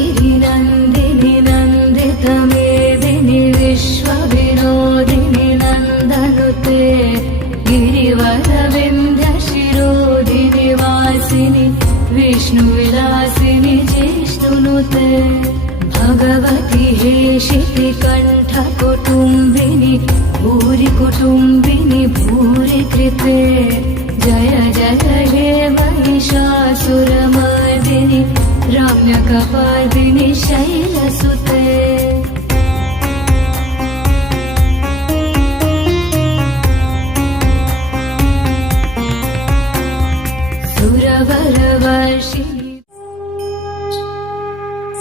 गिरिनन्दिनि नन्दितमेदिनि विश्वविनोदिनि नन्दनुते गिरिवरविन्ध्यशिरोधिनि वासिनि विष्णुविलासिनि जिष्णुनुते भगवति हेशिति कण्ठकुटुम्बिनि भूरि कुटुम्बिनि भूरि कृते जय जय हे महिषासुरमर्दिनि रम्यकपर्दिनि शैलसुते।